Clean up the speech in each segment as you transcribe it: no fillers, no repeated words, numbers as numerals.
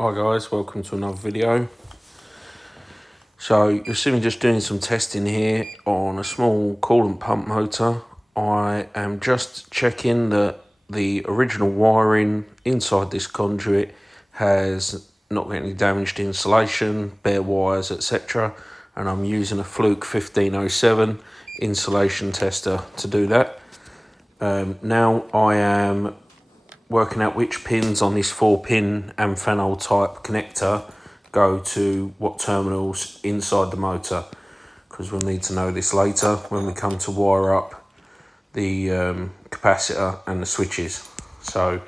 Hi guys, welcome to another video. So you'll see me just doing some testing here on a small coolant pump motor. I am just checking that the original wiring inside this conduit has not got any damaged insulation, bare wires, etc. And I'm using a Fluke 1507 insulation tester to do that. Now I am working out which pins on this 4-pin Amphenol type connector go to what terminals inside the motor, because we'll need to know this later when we come to wire up the capacitor and the switches. So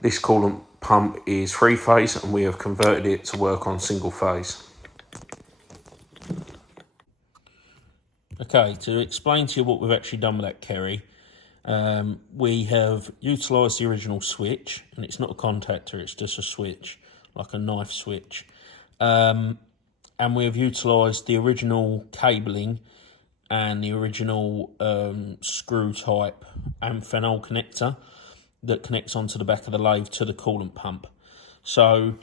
this coolant pump is 3-phase and we have converted it to work on single phase. Okay, to explain to you what we've actually done with that Kerry, we have utilised the original switch, and it's not a contactor, it's just a switch, like a knife switch. And we have utilised the original cabling and the original screw type Amphenol connector that connects onto the back of the lathe to the coolant pump. So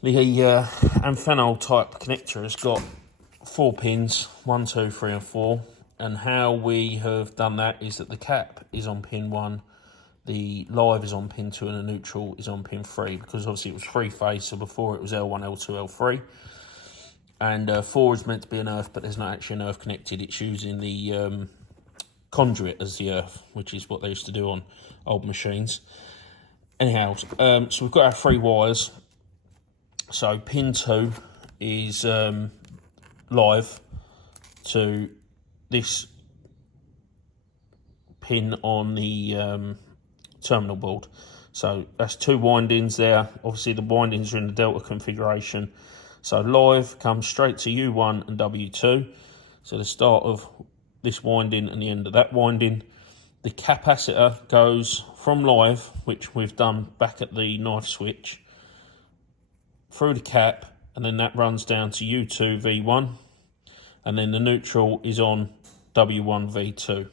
the Amphenol type connector has got 4 pins, 1, 2, 3 and 4. And how we have done that is that the cap is on pin 1, the live is on pin 2, and the neutral is on pin 3, because obviously it was 3-phase, so before it was L1, L2, L3. And 4 is meant to be an earth, but there's not actually an earth connected. It's using the conduit as the earth, which is what they used to do on old machines. Anyhow, so we've got our 3 wires. So pin 2 is live to this pin on the terminal board. So that's 2 windings there. Obviously the windings are in the delta configuration. So live comes straight to U1 and W2. So the start of this winding and the end of that winding. The capacitor goes from live, which we've done back at the knife switch, through the cap, and then that runs down to U2 V1. And then the neutral is on W1 V2.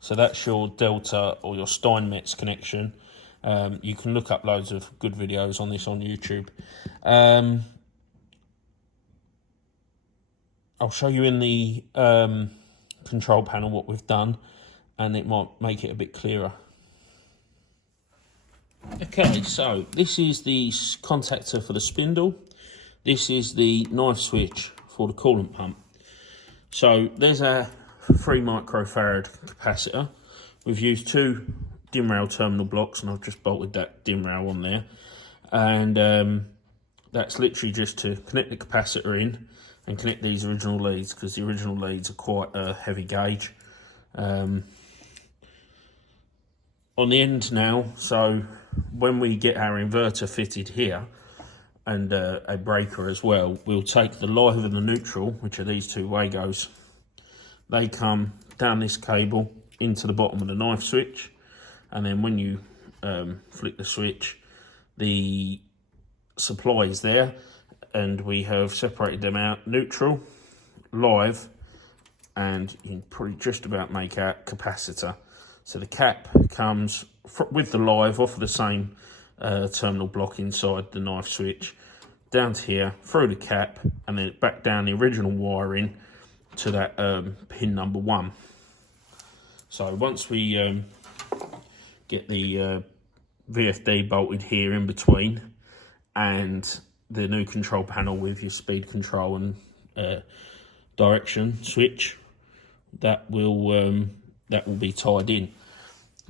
So that's your delta or your Steinmetz connection. You can look up loads of good videos on this on YouTube. I'll show you in the control panel what we've done, and it might make it a bit clearer. Okay, so this is the contactor for the spindle. This is the knife switch for the coolant pump. So there's a 3 microfarad capacitor. We've used 2 DIN rail terminal blocks, and I've just bolted that DIN rail on there. And that's literally just to connect the capacitor in and connect these original leads, because the original leads are quite a heavy gauge. On the end now, so when we get our inverter fitted here, and a breaker as well, we'll take the live and the neutral, which are these 2 Wagos. They come down this cable into the bottom of the knife switch, and then when you flick the switch, the supply is there, and we have separated them out: neutral, live, and you can probably just about make out capacitor. So the cap comes with the live off of the same terminal block inside the knife switch, down to here, through the cap, and then back down the original wiring to that pin number 1. So once we get the VFD bolted here in between, and the new control panel with your speed control and direction switch, that will be tied in.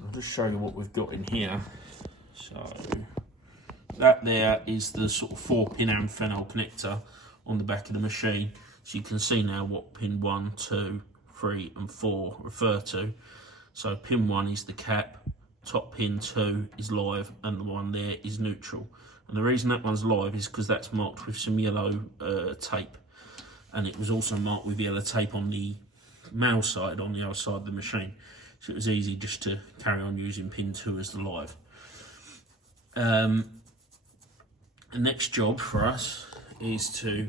I'll just show you what we've got in here. So that there is the sort of 4-pin Amphenol connector on the back of the machine. So you can see now what pin 1, 2, 3 and 4 refer to. So pin 1 is the cap, top pin 2 is live, and the one there is neutral. And the reason that one's live is because that's marked with some yellow tape. And it was also marked with yellow tape on the male side, on the other side of the machine. So it was easy just to carry on using pin 2 as the live. The next job for us is to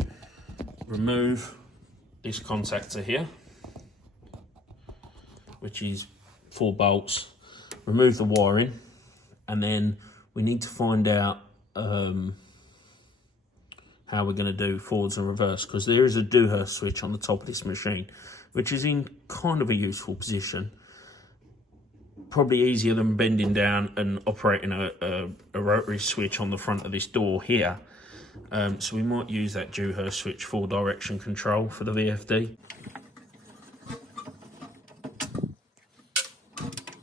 remove this contactor here, which is 4 bolts, remove the wiring, and then we need to find out how we're going to do forwards and reverse, because there is a Dewhurst switch on the top of this machine, which is in kind of a useful position. Probably easier than bending down and operating a rotary switch on the front of this door here. So we might use that Dewhurst switch for direction control for the VFD.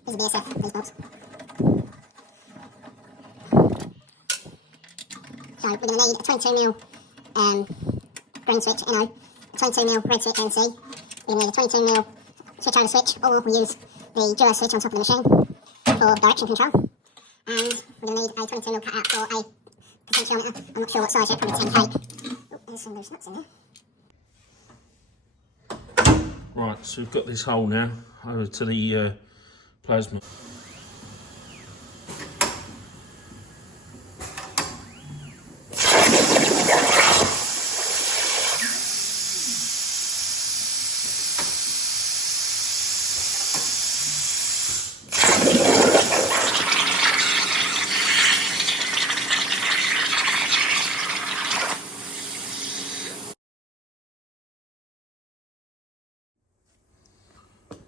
These are BSF, these bolts. So we're going to need a 22mm green switch, NO, a 22mm red switch, NC. We're going to need a 22mm switch over switch, or we'll use the Dewhurst switch on top of the machine for direction control. And we're going to need a 22mm cutout for a potentiometer. I'm not sure what size yet, probably 10k. Oh, there's some loose nuts in there. Right, so we've got this hole now over to the plasma.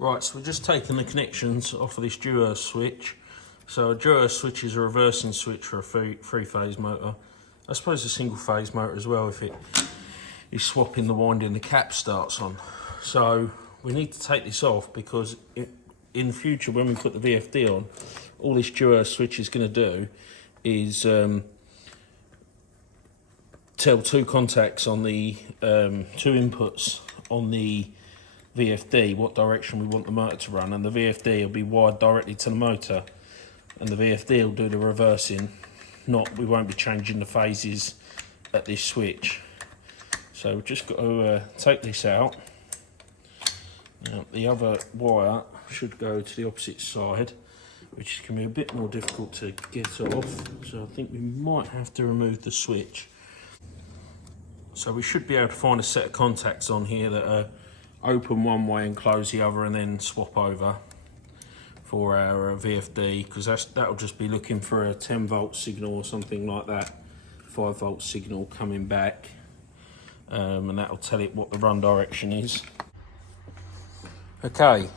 Right, so we're just taking the connections off of this Dewhurst switch. So a Dewhurst switch is a reversing switch for a three-phase motor. I suppose a single-phase motor as well if it is swapping the winding the cap starts on. So we need to take this off because in the future when we put the VFD on, all this Dewhurst switch is going to do is tell two contacts on the two inputs on the VFD what direction we want the motor to run, and the VFD will be wired directly to the motor, and the VFD will do the reversing. We won't be changing the phases at this switch. So we've just got to take this out. Now, the other wire should go to the opposite side, which can be a bit more difficult to get off. So I think we might have to remove the switch. So we should be able to find a set of contacts on here that are open one way and close the other, and then swap over for our VFD, because that'll just be looking for a 10 volt signal or something like that, 5 volt signal coming back, and that'll tell it what the run direction is. Okay,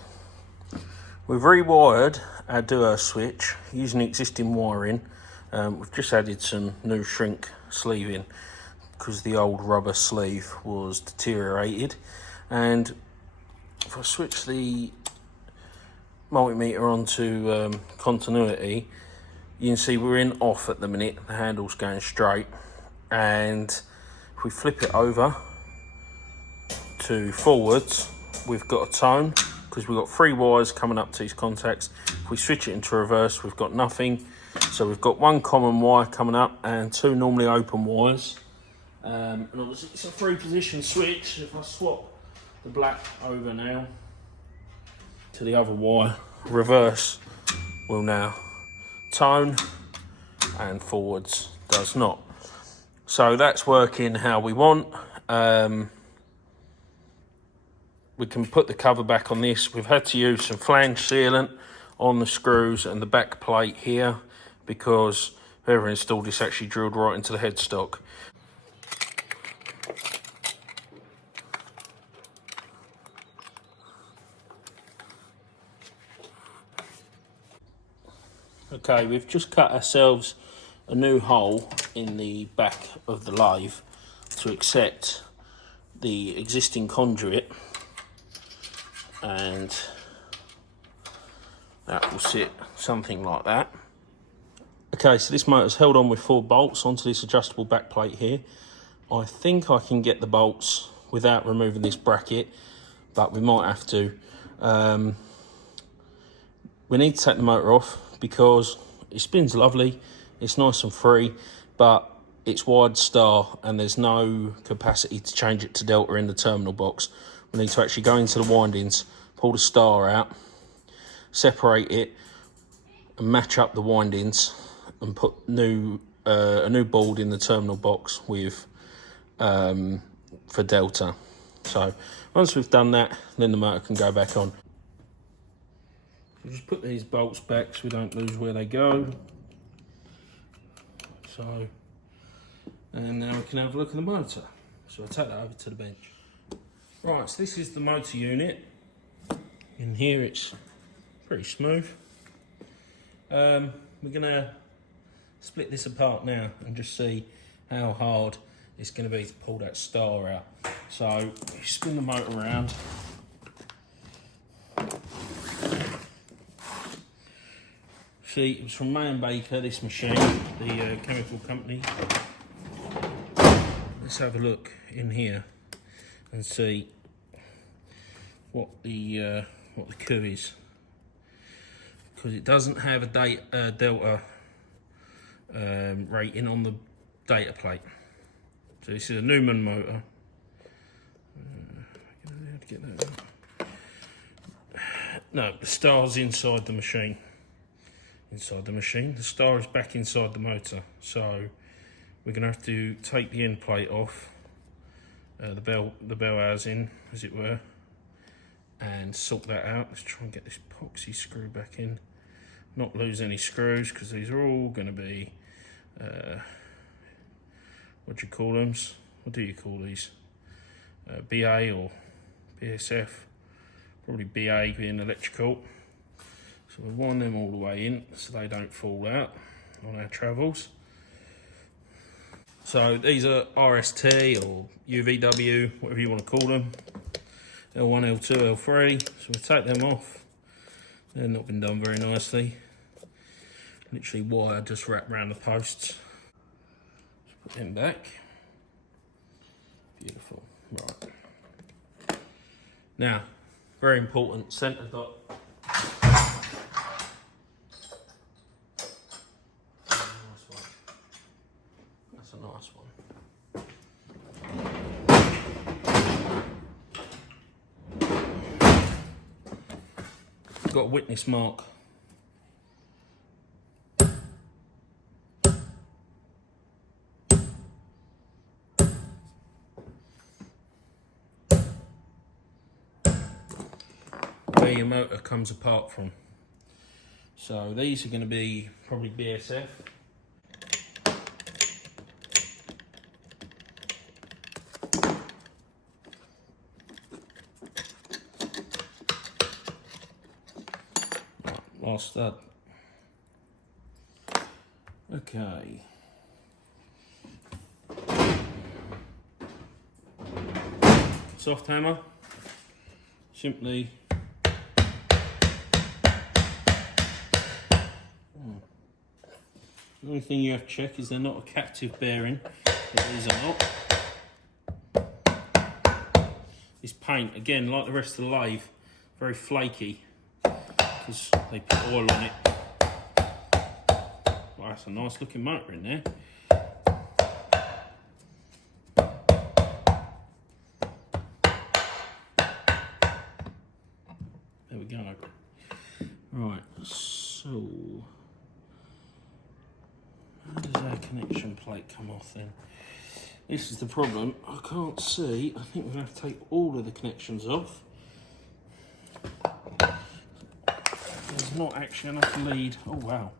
we've rewired our Dewhurst switch using existing wiring. We've just added some new shrink sleeving because the old rubber sleeve was deteriorated. And if I switch the multimeter onto continuity, you can see we're in off at the minute. The handle's going straight, and if we flip it over to forwards, we've got a tone because we've got 3 wires coming up to these contacts. If we switch it into reverse, we've got nothing. So we've got 1 common wire coming up and 2 normally open wires. And obviously it's a 3-position switch. If I swap the black over now to the other wire, reverse will now tone and forwards does not. So that's working how we want. We can put the cover back on this. We've had to use some flange sealant on the screws and the back plate here because whoever installed this actually drilled right into the headstock. Okay, we've just cut ourselves a new hole in the back of the lathe to accept the existing conduit, and that will sit something like that. Okay, so this motor's held on with 4 bolts onto this adjustable back plate here. I think I can get the bolts without removing this bracket, but we might have to. We need to take the motor off because it spins lovely, it's nice and free, but it's wide star and there's no capacity to change it to delta in the terminal box. We need to actually go into the windings, pull the star out, separate it and match up the windings and put a new board in the terminal box with for delta. So once we've done that, then the motor can go back on. We'll just put these bolts back so we don't lose where they go. So, and now we can have a look at the motor. So I'll take that over to the bench. Right, so this is the motor unit. In here it's pretty smooth. We're gonna split this apart now and just see how hard it's gonna be to pull that star out. So you spin the motor around. See, it was from May & Baker, this machine, the chemical company. Let's have a look in here and see what the coup is, because it doesn't have a delta rating on the data plate. So this is a Newman motor. Get that out. No, the star's inside the machine. The star is back inside the motor, so we're going to have to take the end plate off, the bell housing, as it were, and sort that out. Let's try and get this epoxy screw back in, not lose any screws, because these are all going to be, what do you call them? What do you call these? BA or BSF, probably BA being electrical. So we wind them all the way in so they don't fall out on our travels. So these are RST or UVW, whatever you want to call them. L1, L2, L3. So we take them off. They've not been done very nicely. Literally wire just wrapped around the posts. Just put them back. Beautiful. Right. Now, very important, centre dot. That's a nice one. Got a witness mark. Where your motor comes apart from. So these are going to be probably BSF. Last stud. Okay. Soft hammer. Simply the only thing you have to check is they're not a captive bearing, but these are not. This paint, again, like the rest of the lathe, very flaky because they put oil on it. Well, that's a nice looking motor in there. There we go. Right, so how does our connection plate come off then? This is the problem. I can't see. I think we're going to have to take all of the connections off. There's not actually enough lead. Oh wow.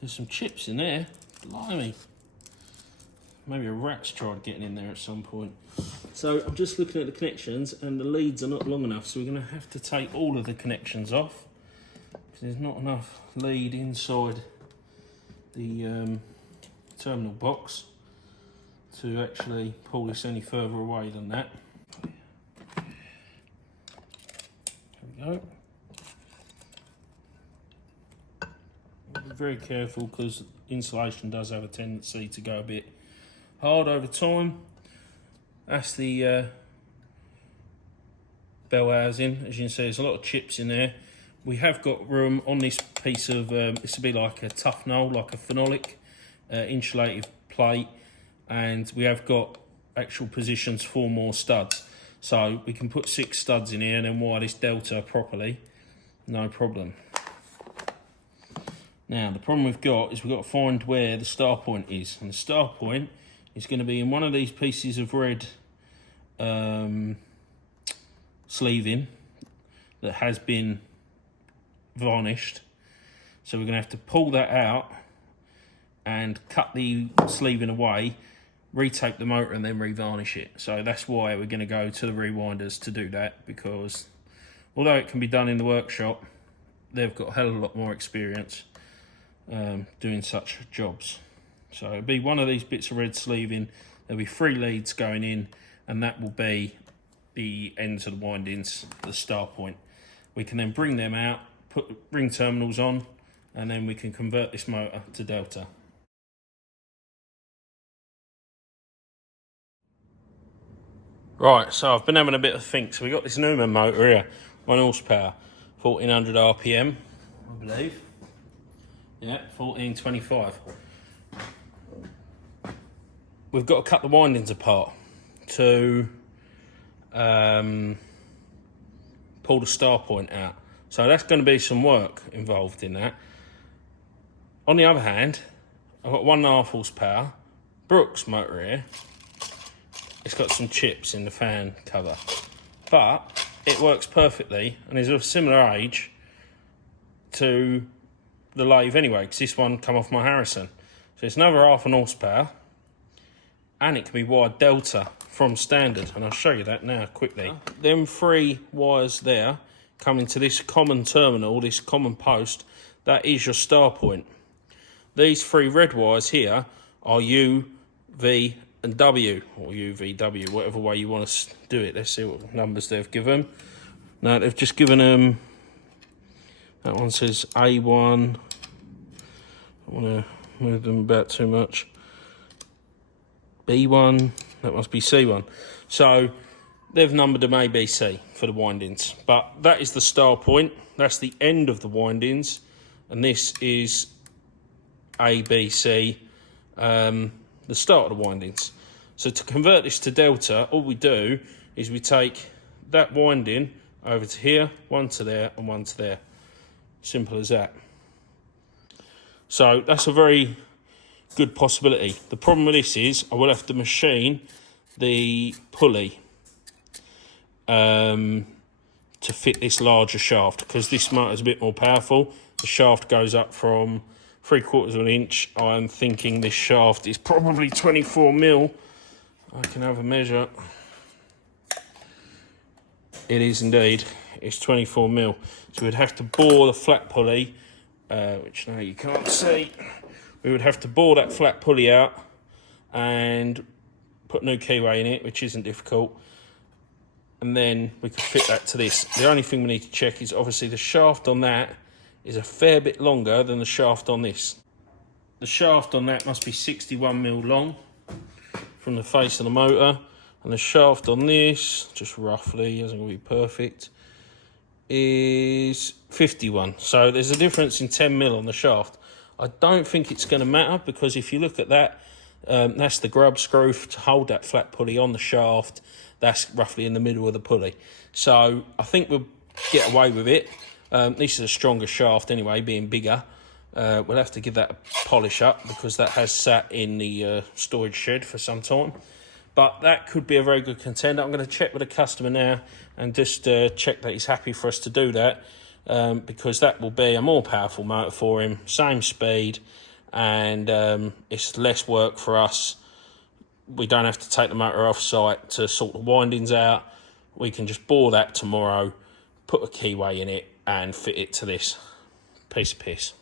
There's some chips in there. Blimey. Maybe a rat's tried getting in there at some point. So I'm just looking at the connections and the leads are not long enough, so we're going to have to take all of the connections off. Because there's not enough lead inside the terminal box to actually pull this any further away than that. There we go. Be very careful because insulation does have a tendency to go a bit hard over time. That's the bell housing. As you can see, there's a lot of chips in there. We have got room on this piece of, this would be like a tough null, like a phenolic insulated plate, and we have got actual positions for more studs. So we can put 6 studs in here and then wire this delta properly, no problem. Now the problem we've got is we've got to find where the star point is, and the star point is going to be in one of these pieces of red sleeving that has been varnished. So we're going to have to pull that out and cut the sleeving away, retape the motor and then revarnish it. So that's why we're going to go to the rewinders to do that, because although it can be done in the workshop, they've got a hell of a lot more experience doing such jobs. So it'll be one of these bits of red sleeving. There'll be 3 leads going in, and that will be the ends of the windings, the start point. We can then bring them out, put ring terminals on, and then we can convert this motor to delta. Right, so I've been having a bit of a think. So we've got this Newman motor here, 1 horsepower, 1400 RPM, I believe. Yeah, 1425. We've got to cut the windings apart to pull the start point out. So that's going to be some work involved in that. On the other hand, I've got 1.5 horsepower Brooks motor here. It's got some chips in the fan cover, but it works perfectly and is of a similar age to the Lathe anyway, because this one come off my Harrison. So it's another 0.5 horsepower, and it can be wired delta from standard, and I'll show you that now quickly. Them 3 wires there come into this common terminal, this common post. That is your start point. These 3 red wires here are U, V and W, or UVW, whatever way you want to do it. Let's see what numbers they've given. Now they've just given them, that one says A1. I don't want to move them about too much. B1, that must be C1. So they've numbered them A, B, C for the windings. But that is the start point. That's the end of the windings. And this is A, B, C, the start of the windings. So to convert this to delta, all we do is we take that winding over to here, 1 to there and 1 to there. Simple as that. So that's a very good possibility. The problem with this is I will have to machine the pulley to fit this larger shaft, because this motor is a bit more powerful. The shaft goes up from 3/4 of an inch. I'm thinking this shaft is probably 24 mil. I can have a measure. It is indeed. It's 24 mil. So we'd have to bore the flat pulley, which now you can't see. We would have to bore that flat pulley out and put new keyway in it, which isn't difficult. And then we could fit that to this. The only thing we need to check is obviously the shaft on that is a fair bit longer than the shaft on this. The shaft on that must be 61 mil long from the face of the motor, and the shaft on this, just roughly, isn't going to be perfect, is 51. So there's a difference in 10 mil on the shaft. I don't think it's going to matter, because if you look at that, that's the grub screw to hold that flat pulley on the shaft. That's roughly in the middle of the pulley. So I think we'll get away with it. This is a stronger shaft anyway, being bigger. We'll have to give that a polish up, because that has sat in the storage shed for some time. But that could be a very good contender. I'm going to check with the customer now and just check that he's happy for us to do that, because that will be a more powerful motor for him, same speed, and it's less work for us. We don't have to take the motor off site to sort the windings out. We can just bore that tomorrow, put a keyway in it and fit it to this piece of piss.